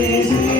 Easy.